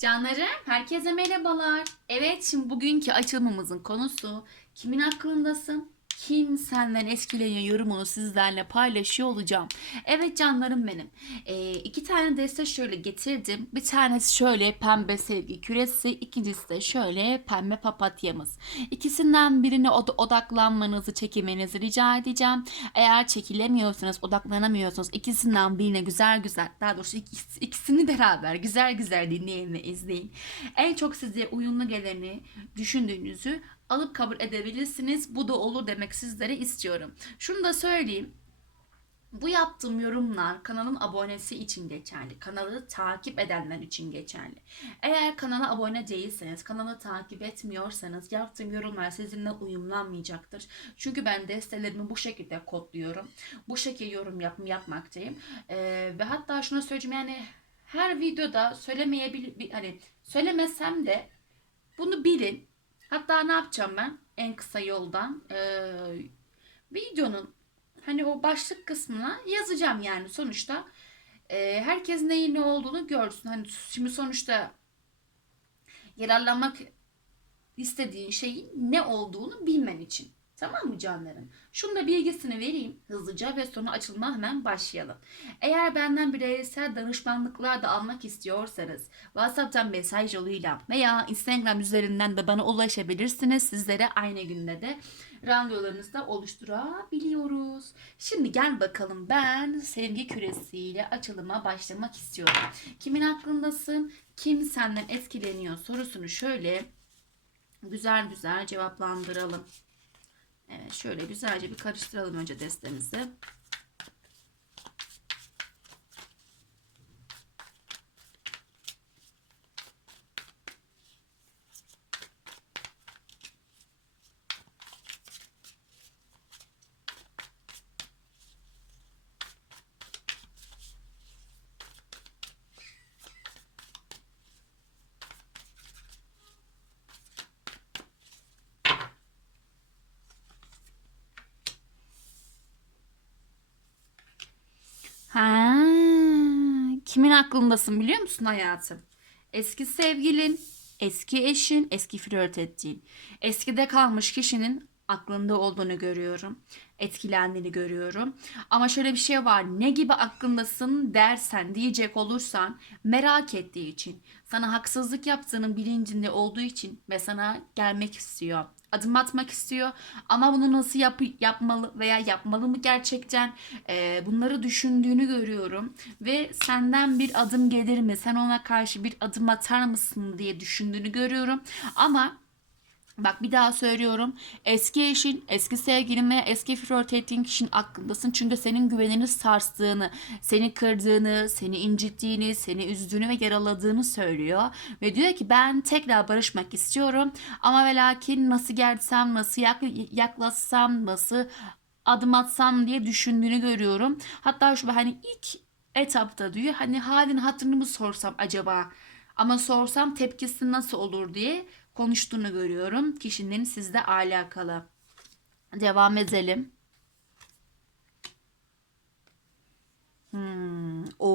Canlarım, herkese merhabalar. Evet, şimdi bugünkü açılımımızın konusu kimin hakkındasın? Kim senden etkileniyor yorumunu sizlerle paylaşıyor olacağım. Evet canlarım benim. Ee, iki tane deste şöyle getirdim. Bir tanesi şöyle pembe sevgi küresi. ikincisi de şöyle pembe papatyamız. İkisinden birine od- odaklanmanızı, çekimenizi rica edeceğim. Eğer çekilemiyorsanız, odaklanamıyorsanız ikisinden birine güzel güzel, daha doğrusu ikisi- ikisini beraber güzel güzel dinleyin ve izleyin. En çok size uyumlu geleni düşündüğünüzü alıp kabul edebilirsiniz. Bu da olur demek sizlere istiyorum. Şunu da söyleyeyim. Bu yaptığım yorumlar kanalın abonesi için geçerli. Kanalı takip edenler için geçerli. Eğer kanala abone değilseniz, kanalı takip etmiyorsanız yaptığım yorumlar sizinle uyumlanmayacaktır. Çünkü ben destelerimi bu şekilde kodluyorum. Bu şekilde yorum yap yapmaktayım. Ee, ve hatta şunu söyleyeceğim yani her videoda söylemeyebil hani söylemesem de bunu bilin. Hatta ne yapacağım ben? En kısa yoldan ee, videonun hani o başlık kısmına yazacağım yani sonuçta e, herkes neyin ne olduğunu görsün. Hani şimdi sonuçta yararlanmak istediğin şeyin ne olduğunu bilmen için. Tamam mı canlarım? Şunu da bilgisini vereyim hızlıca ve sonra açılma hemen başlayalım. Eğer benden bireysel danışmanlıklar da almak istiyorsanız WhatsApp'tan mesaj yoluyla veya Instagram üzerinden de bana ulaşabilirsiniz. Sizlere aynı günde de randevularınızı da oluşturabiliyoruz. Şimdi gel bakalım ben sevgi küresiyle açılıma başlamak istiyorum. Kimin aklındasın? Kim senden etkileniyor sorusunu şöyle güzel güzel cevaplandıralım. Evet şöyle güzelce bir karıştıralım önce destemizi. Ha, kimin aklındasın biliyor musun hayatım? Eski sevgilin, eski eşin, eski flört ettiğin. Eskide kalmış kişinin aklında olduğunu görüyorum. Etkilendiğini görüyorum. Ama şöyle bir şey var. Ne gibi aklındasın dersen diyecek olursan merak ettiği için, sana haksızlık yaptığının bilincinde olduğu için ve sana gelmek istiyor. Adım atmak istiyor ama bunu nasıl yap yapmalı veya yapmalı mı gerçekten Ee, bunları düşündüğünü görüyorum ve senden bir adım gelir mi sen ona karşı bir adım atar mısın diye düşündüğünü görüyorum ama Bak bir daha söylüyorum. Eski eşin, eski sevgilin veya eski flört ettiğin kişinin hakkındasın. Çünkü senin güvenini sarstığını, seni kırdığını, seni incittiğini, seni üzdüğünü ve yaraladığını söylüyor. Ve diyor ki ben tekrar barışmak istiyorum. Ama ve lakin nasıl gelsem, nasıl yak- yaklaşsam, nasıl adım atsam diye düşündüğünü görüyorum. Hatta şu hani ilk etapta diyor hani halin hatırını mı sorsam acaba? Ama sorsam tepkisi nasıl olur diye konuştuğunu görüyorum. Kişinin sizle alakalı. Devam edelim. Hmm. Oo,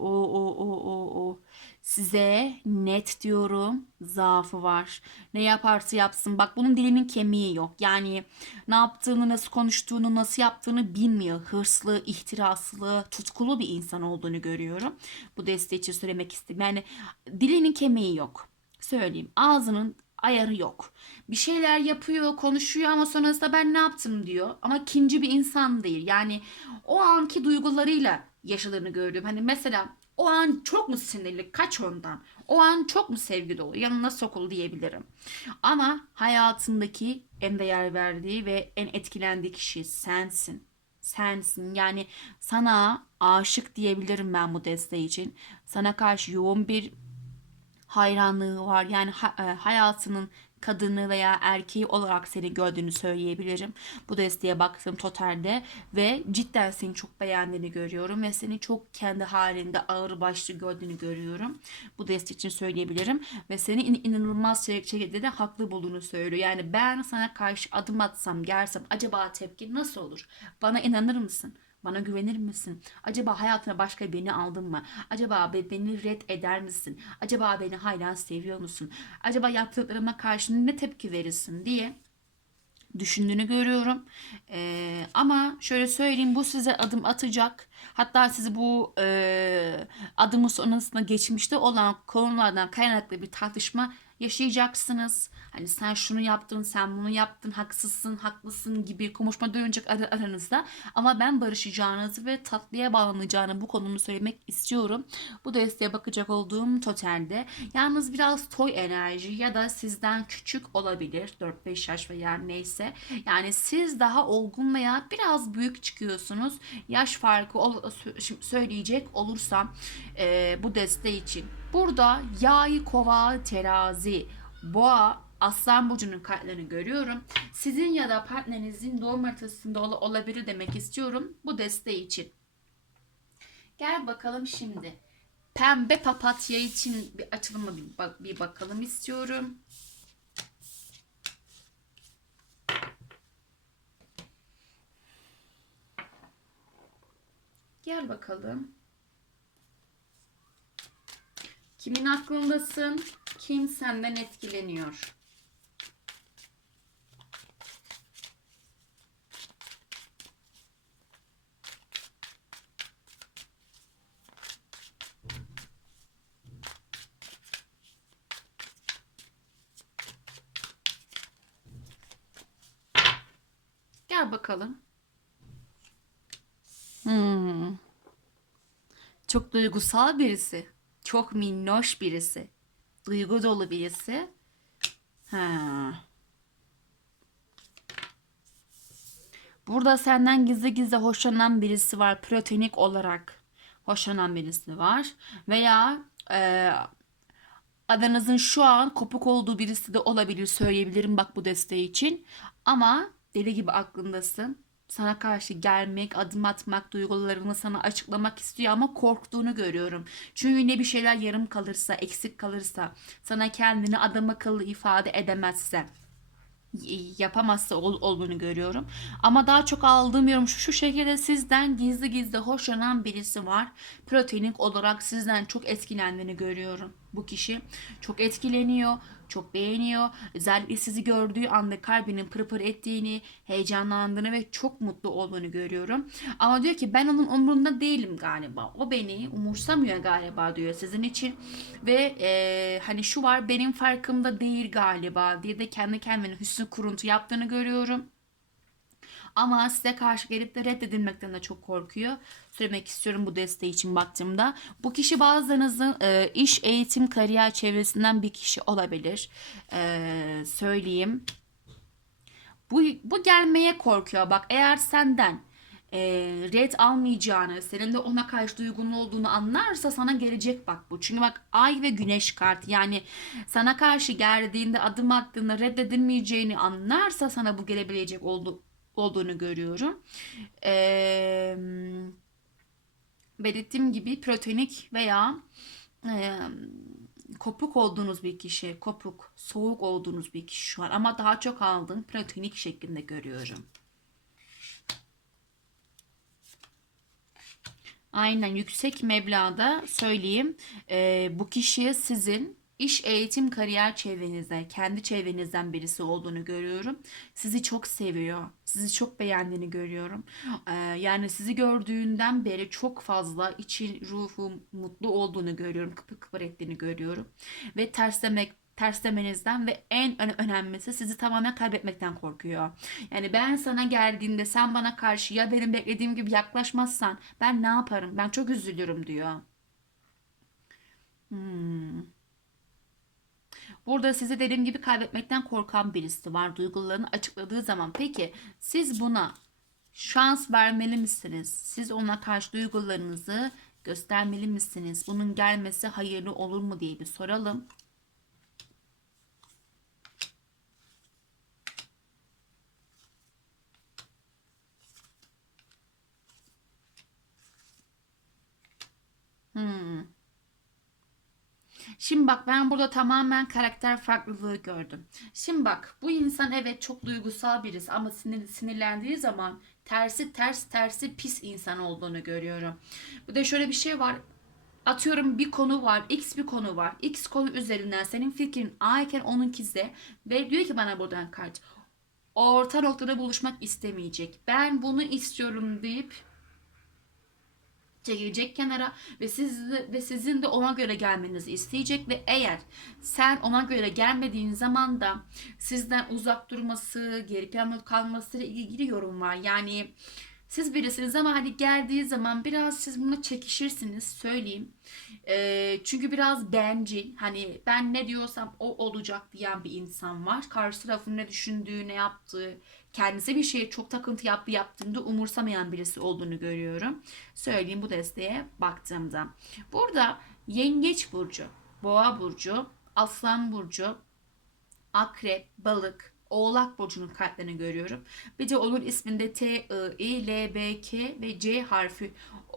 o, o, o, o, o. Size net diyorum zaafı var. Ne yaparsa yapsın. Bak bunun dilimin kemiği yok. Yani ne yaptığını, nasıl konuştuğunu, nasıl yaptığını bilmiyor. Hırslı, ihtiraslı, tutkulu bir insan olduğunu görüyorum. Bu desteği için söylemek istedim. Yani dilinin kemiği yok. Söyleyeyim. Ağzının ayarı yok. Bir şeyler yapıyor, konuşuyor ama sonrasında ben ne yaptım diyor. Ama ikinci bir insan değil. Yani o anki duygularıyla yaşadığını gördüm. Hani mesela o an çok mu sinirli, kaç ondan. O an çok mu sevgi dolu, yanına sokul diyebilirim. Ama hayatındaki en değer verdiği ve en etkilendiği kişi sensin. Sensin. Yani sana aşık diyebilirim ben bu desteği için. Sana karşı yoğun bir hayranlığı var. Yani e, hayatının kadını veya erkeği olarak seni gördüğünü söyleyebilirim. Bu desteğe baktığım totalde ve cidden seni çok beğendiğini görüyorum ve seni çok kendi halinde ağır başlı gördüğünü görüyorum. Bu destek için söyleyebilirim ve seni in- inanılmaz şekilde de haklı bulduğunu söylüyor. Yani ben sana karşı adım atsam, gelsem acaba tepki nasıl olur? Bana inanır mısın? Bana güvenir misin? Acaba hayatına başka birini aldın mı? Acaba be- beni red eder misin? Acaba beni hala seviyor musun? Acaba yaptıklarıma karşı ne tepki verirsin diye düşündüğünü görüyorum. Ee, ama şöyle söyleyeyim bu size adım atacak. Hatta sizi bu e, adımın sonrasında geçmişte olan konulardan kaynaklı bir tartışma yaşayacaksınız. Hani sen şunu yaptın, sen bunu yaptın, haksızsın, haklısın gibi konuşma dönecek ar- aranızda. Ama ben barışacağınızı ve tatlıya bağlanacağını bu konumu söylemek istiyorum. Bu desteğe bakacak olduğum totalde. Yalnız biraz toy enerji ya da sizden küçük olabilir. 4-5 yaş veya neyse. Yani siz daha olgun veya biraz büyük çıkıyorsunuz. Yaş farkı ol- söyleyecek olursam e, bu desteği için. Burada yay, kova, terazi, boğa, aslan burcunun kartlarını görüyorum. Sizin ya da partnerinizin doğum haritasında ol- olabilir demek istiyorum bu desteği için. Gel bakalım şimdi. Pembe papatya için bir açılıma bir, bir bakalım istiyorum. Gel bakalım. Kimin aklındasın? Kim senden etkileniyor? Gel bakalım. Çok duygusal birisi. Çok minnoş birisi. Duygu dolu birisi. Ha. Burada senden gizli gizli hoşlanan birisi var. Platonik olarak hoşlanan birisi var. Veya e, adanızın şu an kopuk olduğu birisi de olabilir söyleyebilirim bak bu desteği için. Ama deli gibi aklındasın. Sana karşı gelmek, adım atmak, duygularını sana açıklamak istiyor ama korktuğunu görüyorum. Çünkü ne bir şeyler yarım kalırsa, eksik kalırsa, sana kendini adam akıllı ifade edemezse, yapamazsa ol- olduğunu görüyorum. Ama daha çok aldığım yorum şu, şu şekilde sizden gizli gizli hoşlanan birisi var. Platonik olarak sizden çok etkilendiğini görüyorum. Bu kişi çok etkileniyor, çok beğeniyor. Özellikle sizi gördüğü anda kalbinin pırpır ettiğini, heyecanlandığını ve çok mutlu olduğunu görüyorum. Ama diyor ki ben onun umurunda değilim galiba. O beni umursamıyor galiba diyor sizin için. Ve e, hani şu var benim farkımda değil galiba diye de kendi kendine hüsnü kuruntu yaptığını görüyorum. Ama size karşı gelip de reddedilmekten de çok korkuyor. Söylemek istiyorum bu desteği için baktığımda. Bu kişi bazılarınızın e, iş, eğitim, kariyer çevresinden bir kişi olabilir. E, söyleyeyim. Bu, bu gelmeye korkuyor. Bak eğer senden e, red almayacağını, senin de ona karşı duygun olduğunu anlarsa sana gelecek bak bu. Çünkü bak ay ve güneş kartı yani sana karşı geldiğinde adım attığında reddedilmeyeceğini anlarsa sana bu gelebilecek oldu, olduğunu görüyorum. Eee belirttiğim gibi platonik veya e, kopuk olduğunuz bir kişi, kopuk, soğuk olduğunuz bir kişi şu an ama daha çok aldığım platonik şeklinde görüyorum. Aynen yüksek meblağda söyleyeyim. E, bu kişi sizin iş, eğitim, kariyer çevrenizde, kendi çevrenizden birisi olduğunu görüyorum. Sizi çok seviyor. Sizi çok beğendiğini görüyorum. Ee, yani sizi gördüğünden beri çok fazla içi ruhu mutlu olduğunu görüyorum. Kıpır kıpır ettiğini görüyorum. Ve terslemek terslemenizden ve en ön- önemlisi sizi tamamen kaybetmekten korkuyor. Yani ben sana geldiğimde sen bana karşı ya benim beklediğim gibi yaklaşmazsan ben ne yaparım? Ben çok üzülürüm diyor. Hmm. Burada size dediğim gibi kaybetmekten korkan birisi var duygularını açıkladığı zaman. Peki siz buna şans vermeli misiniz? Siz ona karşı duygularınızı göstermeli misiniz? Bunun gelmesi hayırlı olur mu diye bir soralım. Hmm. Şimdi bak ben burada tamamen karakter farklılığı gördüm. Şimdi bak bu insan evet çok duygusal birisi ama sinir, sinirlendiği zaman tersi ters tersi pis insan olduğunu görüyorum. Bir de şöyle bir şey var. Atıyorum bir konu var, X bir konu var. X konu üzerinden senin fikrin A iken onunki Z ve diyor ki bana buradan kart. Orta noktada buluşmak istemeyecek. Ben bunu istiyorum deyip çekilecek kenara ve siz de- ve sizin de ona göre gelmenizi isteyecek ve eğer sen ona göre gelmediğin zaman da sizden uzak durması, geri planda kalması ile ilgili yorum var. Yani siz birisiniz ama hani geldiği zaman biraz siz buna çekişirsiniz söyleyeyim. Ee, çünkü biraz bencil. Hani ben ne diyorsam o olacak diyen bir insan var. Karşı tarafın ne düşündüğü, ne yaptığı, kendisi bir şeye çok takıntı yaptı yaptığında umursamayan birisi olduğunu görüyorum. Söyleyeyim bu desteğe baktığımda. Burada Yengeç burcu, Boğa burcu, Aslan burcu, Akrep, Balık, Oğlak burcunun kartlarını görüyorum. Bir de onun isminde T, I, I, L, B, K ve C harfi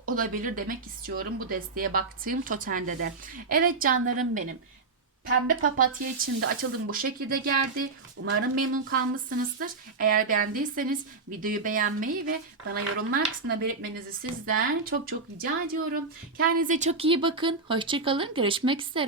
olabilir demek istiyorum bu desteğe baktığım totemde de. Evet canlarım benim. Pembe papatya içinde açılım bu şekilde geldi. Umarım memnun kalmışsınızdır. Eğer beğendiyseniz videoyu beğenmeyi ve bana yorumlar kısmına belirtmenizi sizden çok çok rica ediyorum. Kendinize çok iyi bakın. Hoşçakalın. Görüşmek üzere.